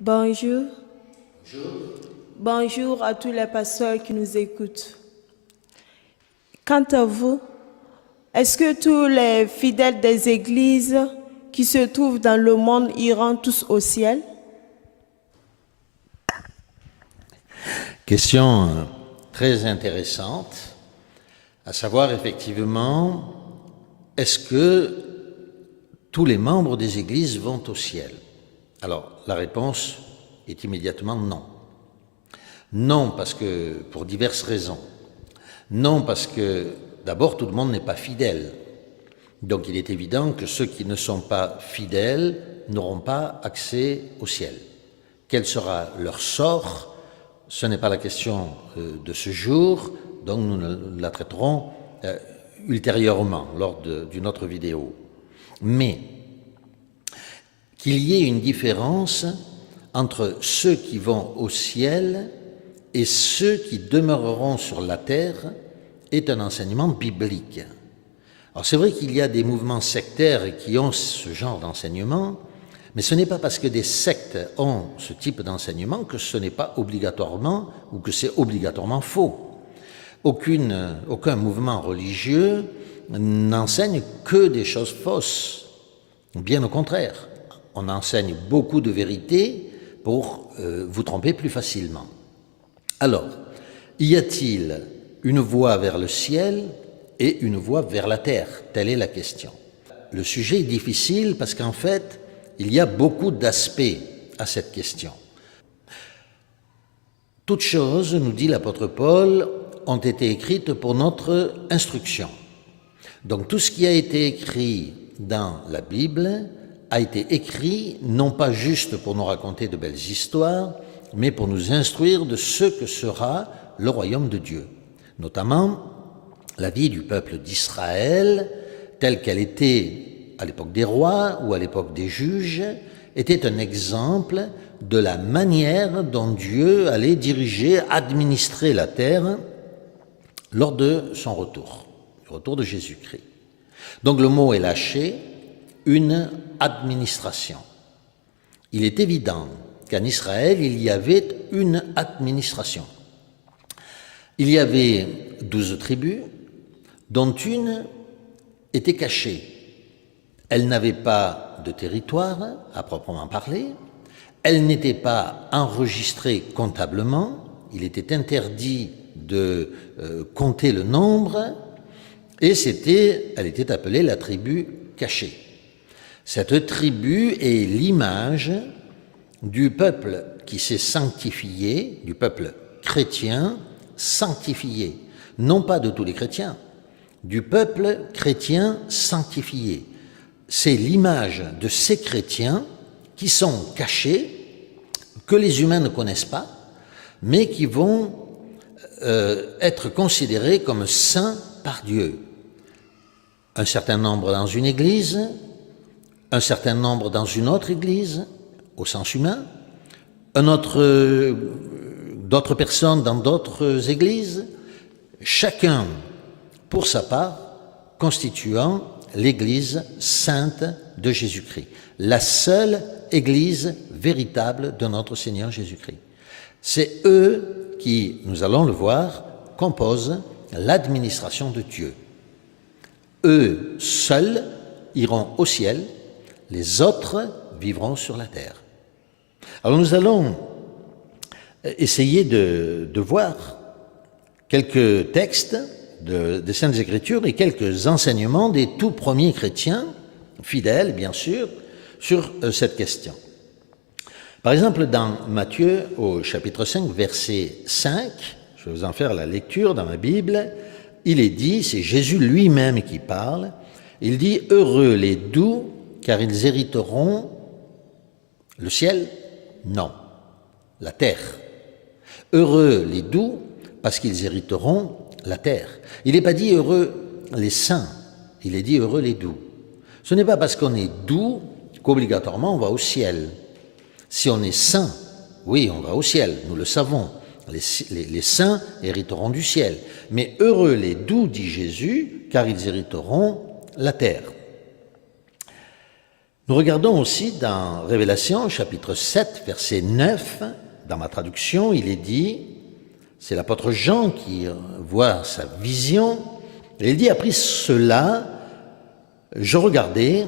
Bonjour. Bonjour. Bonjour à tous les pasteurs qui nous écoutent. Quant à vous, est-ce que tous les fidèles des églises qui se trouvent dans le monde iront tous au ciel? Question très intéressante, à savoir effectivement, est-ce que tous les membres des églises vont au ciel? Alors, la réponse est immédiatement non. Non, parce que, pour diverses raisons. Non, parce que, d'abord, tout le monde n'est pas fidèle. Donc, il est évident que ceux qui ne sont pas fidèles n'auront pas accès au ciel. Quel sera leur sort? Ce n'est pas la question de ce jour, donc nous la traiterons ultérieurement lors d'une autre vidéo. Mais qu'il y ait une différence entre ceux qui vont au ciel et ceux qui demeureront sur la terre est un enseignement biblique. Alors c'est vrai qu'il y a des mouvements sectaires qui ont ce genre d'enseignement, mais ce n'est pas parce que des sectes ont ce type d'enseignement que ce n'est pas obligatoirement ou que c'est obligatoirement faux. Aucun mouvement religieux n'enseigne que des choses fausses. Bien au contraire, on enseigne beaucoup de vérités pour vous tromper plus facilement. Alors, y a-t-il une voie vers le ciel et une voie vers la terre? Telle est la question. Le sujet est difficile parce qu'en fait, il y a beaucoup d'aspects à cette question. Toutes choses, nous dit l'apôtre Paul, ont été écrites pour notre instruction. Donc tout ce qui a été écrit dans la Bible a été écrit non pas juste pour nous raconter de belles histoires, mais pour nous instruire de ce que sera le royaume de Dieu. Notamment, la vie du peuple d'Israël, telle qu'elle était à l'époque des rois ou à l'époque des juges, était un exemple de la manière dont Dieu allait diriger, administrer la terre lors de son retour, le retour de Jésus-Christ. Donc le mot est lâché, une administration. Il est évident qu'en Israël, il y avait une administration. Il y avait 12 tribus, dont une était cachée. Elle n'avait pas de territoire à proprement parler, elle n'était pas enregistrée comptablement, il était interdit de compter le nombre, et elle était appelée la tribu cachée. Cette tribu est l'image du peuple qui s'est sanctifié, du peuple chrétien sanctifié, non pas de tous les chrétiens, du peuple chrétien sanctifié. C'est l'image de ces chrétiens qui sont cachés, que les humains ne connaissent pas, mais qui vont être considérés comme saints par Dieu. Un certain nombre dans une église, un certain nombre dans une autre église, au sens humain, d'autres personnes dans d'autres églises, chacun pour sa part, constituant l'Église sainte de Jésus-Christ, la seule Église véritable de notre Seigneur Jésus-Christ. C'est eux qui, nous allons le voir, composent l'administration de Dieu. Eux seuls iront au ciel, les autres vivront sur la terre. Alors nous allons essayer de voir quelques textes des Saintes Écritures et quelques enseignements des tout premiers chrétiens, fidèles bien sûr, sur cette question. Par exemple, dans Matthieu, au chapitre 5, verset 5, je vais vous en faire la lecture dans ma Bible, il est dit, c'est Jésus lui-même qui parle, il dit « Heureux les doux, car ils hériteront le ciel ?» Non, la terre. « Heureux les doux, parce qu'ils hériteront la terre. » Il n'est pas dit heureux les saints, il est dit heureux les doux. Ce n'est pas parce qu'on est doux qu'obligatoirement on va au ciel. Si on est saint, oui, on va au ciel, nous le savons. Les saints hériteront du ciel. Mais heureux les doux, dit Jésus, car ils hériteront la terre. Nous regardons aussi dans Révélation, chapitre 7, verset 9, dans ma traduction, il est dit, c'est l'apôtre Jean qui voit sa vision, et il dit, après cela, je regardais,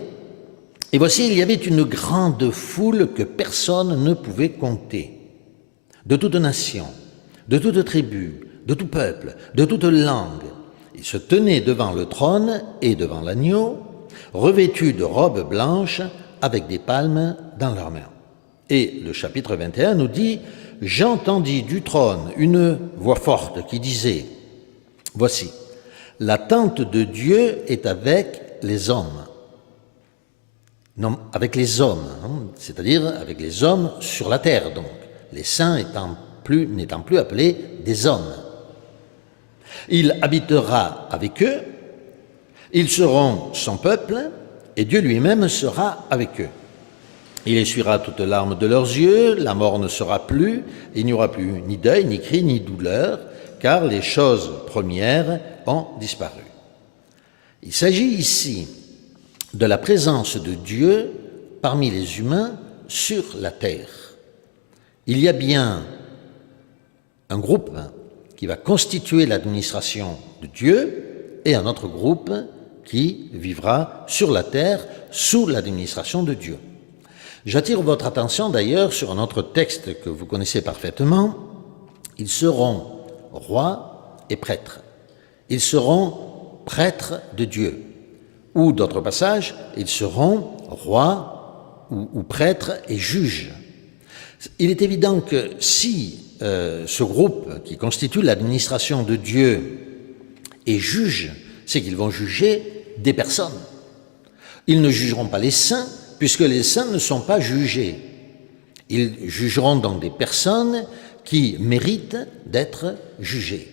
et voici, il y avait une grande foule que personne ne pouvait compter, de toute nation, de toute tribu, de tout peuple, de toute langue. Ils se tenaient devant le trône et devant l'agneau, revêtus de robes blanches avec des palmes dans leurs mains. Et le chapitre 21 nous dit, « J'entendis du trône une voix forte qui disait, « Voici, la tente de Dieu est avec les hommes. » Non, avec les hommes, hein, c'est-à-dire avec les hommes sur la terre, donc, les saints n'étant plus appelés des hommes. Il habitera avec eux, ils seront son peuple, et Dieu lui-même sera avec eux. Il essuiera toutes larmes de leurs yeux, la mort ne sera plus, il n'y aura plus ni deuil, ni cri, ni douleur, car les choses premières ont disparu. Il s'agit ici de la présence de Dieu parmi les humains sur la terre. Il y a bien un groupe qui va constituer l'administration de Dieu et un autre groupe qui vivra sur la terre sous l'administration de Dieu. J'attire votre attention d'ailleurs sur un autre texte que vous connaissez parfaitement. Ils seront rois et prêtres. Ils seront prêtres de Dieu. Ou d'autres passages, ils seront rois ou prêtres et juges. Il est évident que si ce groupe qui constitue l'administration de Dieu est juge, c'est qu'ils vont juger des personnes. Ils ne jugeront pas les saints, puisque les saints ne sont pas jugés. Ils jugeront donc des personnes qui méritent d'être jugées.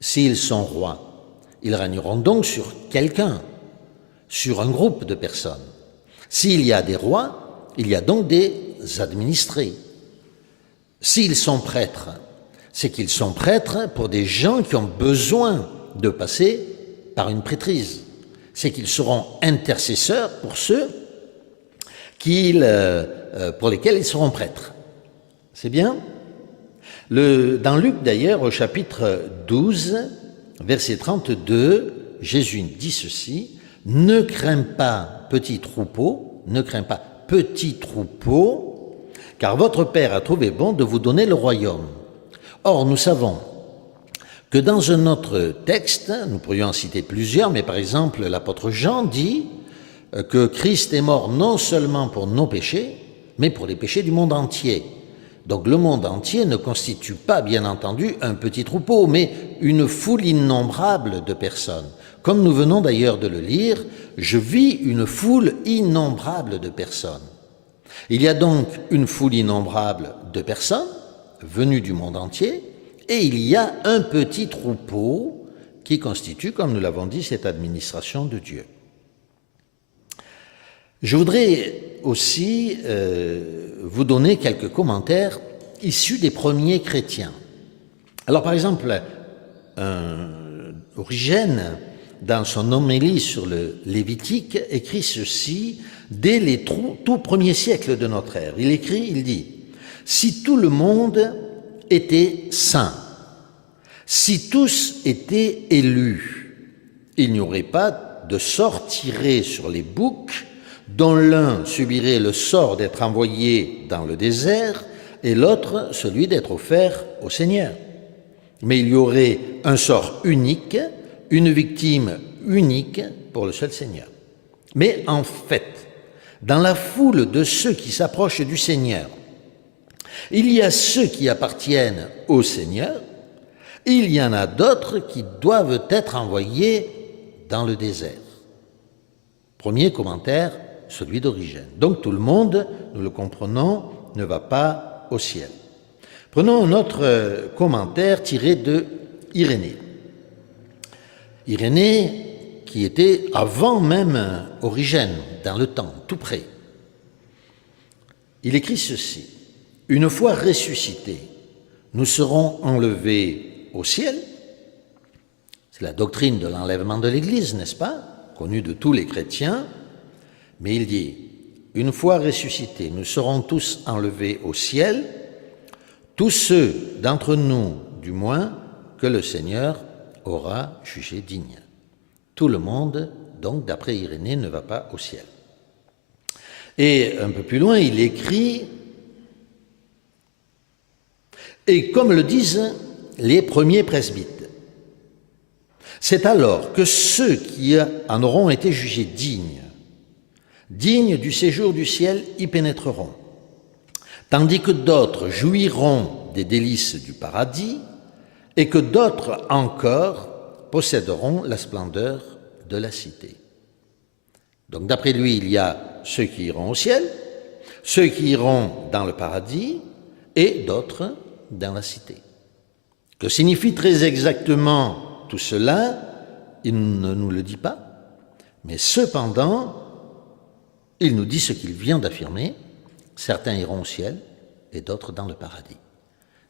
S'ils sont rois, ils régneront donc sur quelqu'un, sur un groupe de personnes. S'il y a des rois, il y a donc des administrés. S'ils sont prêtres, c'est qu'ils sont prêtres pour des gens qui ont besoin de passer par une prêtrise. C'est qu'ils seront intercesseurs pour ceux pour lesquels ils seront prêtres. C'est bien ? Dans Luc d'ailleurs, au chapitre 12, verset 32, Jésus dit ceci, « Ne crains pas, petit troupeau, car votre Père a trouvé bon de vous donner le royaume. » Or, nous savons que dans un autre texte, nous pourrions en citer plusieurs, mais par exemple, l'apôtre Jean dit que Christ est mort non seulement pour nos péchés, mais pour les péchés du monde entier. Donc le monde entier ne constitue pas, bien entendu, un petit troupeau, mais une foule innombrable de personnes. Comme nous venons d'ailleurs de le lire, je vis une foule innombrable de personnes. Il y a donc une foule innombrable de personnes venues du monde entier, et il y a un petit troupeau qui constitue, comme nous l'avons dit, cette administration de Dieu. Je voudrais aussi vous donner quelques commentaires issus des premiers chrétiens. Alors par exemple, Origène, dans son homélie sur le Lévitique, écrit ceci dès les tout premiers siècles de notre ère. Il dit « Si tout le monde était saint, si tous étaient élus, il n'y aurait pas de sort tiré sur les boucs, dont l'un subirait le sort d'être envoyé dans le désert et l'autre celui d'être offert au Seigneur. Mais il y aurait un sort unique, une victime unique pour le seul Seigneur. Mais en fait, dans la foule de ceux qui s'approchent du Seigneur, il y a ceux qui appartiennent au Seigneur, il y en a d'autres qui doivent être envoyés dans le désert. » Premier commentaire, celui d'Origène. Donc tout le monde, nous le comprenons, ne va pas au ciel. Prenons un autre commentaire tiré de Irénée. Irénée qui était avant même Origène, dans le temps, tout près. Il écrit ceci, « Une fois ressuscités, nous serons enlevés au ciel. » C'est la doctrine de l'enlèvement de l'Église, n'est-ce pas ? Connue de tous les chrétiens. Mais il dit, une fois ressuscités, nous serons tous enlevés au ciel, tous ceux d'entre nous, du moins, que le Seigneur aura jugés dignes. Tout le monde, donc, d'après Irénée, ne va pas au ciel. Et un peu plus loin, il écrit « Et comme le disent les premiers presbytes, c'est alors que ceux qui en auront été jugés dignes du séjour du ciel y pénétreront, tandis que d'autres jouiront des délices du paradis et que d'autres encore posséderont la splendeur de la cité. » Donc d'après lui, il y a ceux qui iront au ciel, ceux qui iront dans le paradis et d'autres dans la cité. Que signifie très exactement tout cela, il ne nous le dit pas, mais cependant, il nous dit ce qu'il vient d'affirmer, certains iront au ciel et d'autres dans le paradis.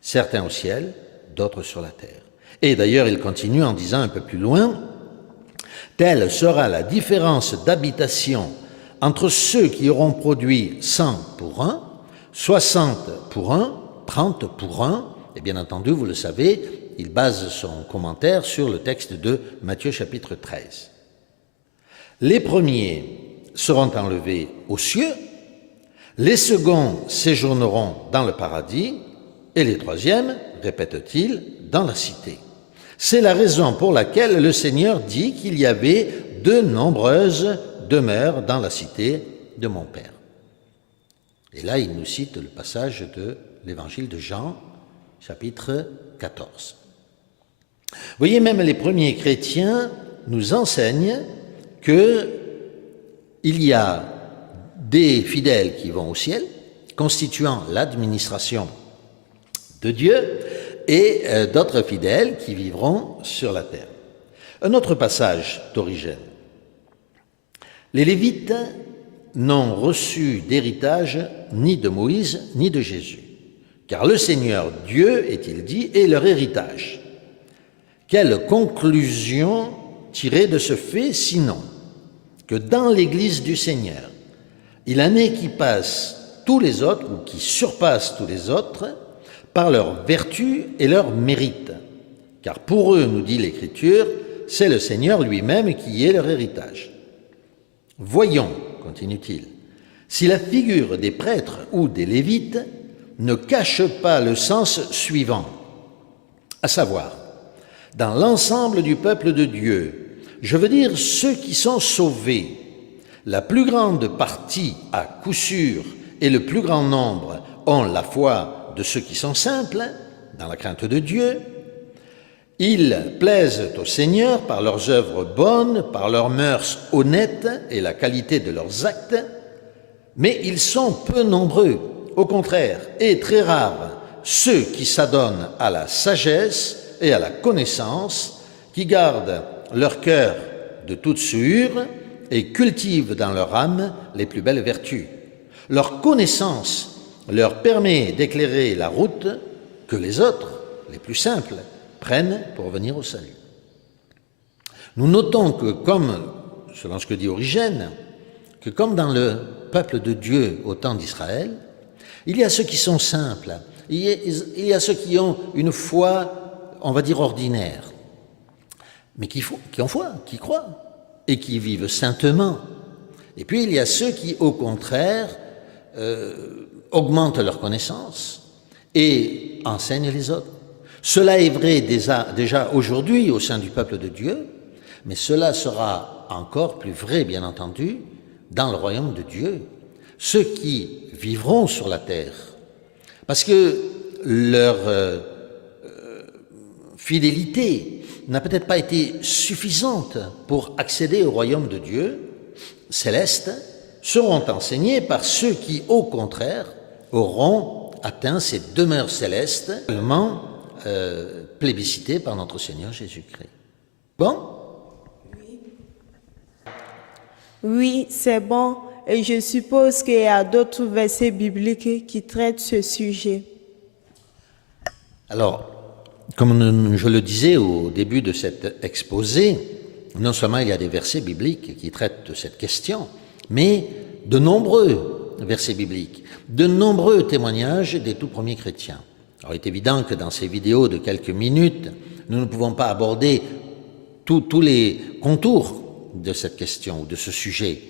Certains au ciel, d'autres sur la terre. Et d'ailleurs, il continue en disant un peu plus loin, « Telle sera la différence d'habitation entre ceux qui auront produit 100 pour un, 60 pour un, 30 pour un, et bien entendu, vous le savez, il base son commentaire sur le texte de Matthieu chapitre 13. Les premiers seront enlevés aux cieux, les seconds séjourneront dans le paradis, et les troisièmes, répète-t-il, dans la cité. C'est la raison pour laquelle le Seigneur dit qu'il y avait de nombreuses demeures dans la cité de mon Père. Et là, il nous cite le passage de l'évangile de Jean, chapitre 14. Vous voyez, même les premiers chrétiens nous enseignent qu'il y a des fidèles qui vont au ciel, constituant l'administration de Dieu, et d'autres fidèles qui vivront sur la terre. Un autre passage d'Origène. Les Lévites n'ont reçu d'héritage ni de Moïse ni de Jésus, car le Seigneur Dieu, est-il dit, est leur héritage. Quelle conclusion tirer de ce fait, sinon que dans l'Église du Seigneur, il en est qui passent tous les autres, ou qui surpassent tous les autres, par leur vertu et leur mérite. Car pour eux, nous dit l'Écriture, c'est le Seigneur lui-même qui est leur héritage. Voyons, continue-t-il, si la figure des prêtres ou des Lévites ne cache pas le sens suivant, à savoir, dans l'ensemble du peuple de Dieu, je veux dire ceux qui sont sauvés, la plus grande partie, à coup sûr, et le plus grand nombre ont la foi de ceux qui sont simples, dans la crainte de Dieu. Ils plaisent au Seigneur par leurs œuvres bonnes, par leurs mœurs honnêtes et la qualité de leurs actes, mais ils sont peu nombreux, au contraire, et très rares, ceux qui s'adonnent à la sagesse et à la connaissance, qui gardent leur cœur de toute souillure et cultivent dans leur âme les plus belles vertus. Leur connaissance leur permet d'éclairer la route que les autres, les plus simples, prennent pour venir au salut. Nous notons que, comme, selon ce que dit Origène, que comme dans le peuple de Dieu au temps d'Israël, il y a ceux qui sont simples, il y a ceux qui ont une foi, on va dire, ordinaire, mais qui ont foi, qui croient, et qui vivent saintement. Et puis il y a ceux qui, au contraire, augmentent leur connaissance et enseignent les autres. Cela est vrai déjà aujourd'hui au sein du peuple de Dieu, mais cela sera encore plus vrai, bien entendu, dans le royaume de Dieu. Ceux qui vivront sur la terre, parce que leur fidélité n'a peut-être pas été suffisante pour accéder au royaume de Dieu céleste, seront enseignés par ceux qui, au contraire, auront atteint ces demeures célestes, tellement plébiscitées par notre Seigneur Jésus-Christ. Bon? Oui, c'est bon. Et je suppose qu'il y a d'autres versets bibliques qui traitent ce sujet. Alors, comme je le disais au début de cet exposé, non seulement il y a des versets bibliques qui traitent de cette question, mais de nombreux versets bibliques, de nombreux témoignages des tout premiers chrétiens. Alors, il est évident que dans ces vidéos de quelques minutes, nous ne pouvons pas aborder tous les contours de cette question ou de ce sujet,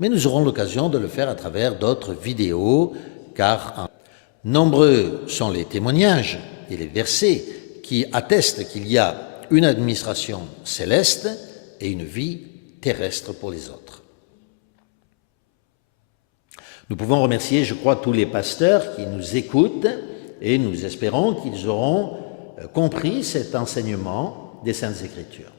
mais nous aurons l'occasion de le faire à travers d'autres vidéos, car nombreux sont les témoignages et les versets qui attestent qu'il y a une administration céleste et une vie terrestre pour les autres. Nous pouvons remercier, je crois, tous les pasteurs qui nous écoutent et nous espérons qu'ils auront compris cet enseignement des Saintes Écritures.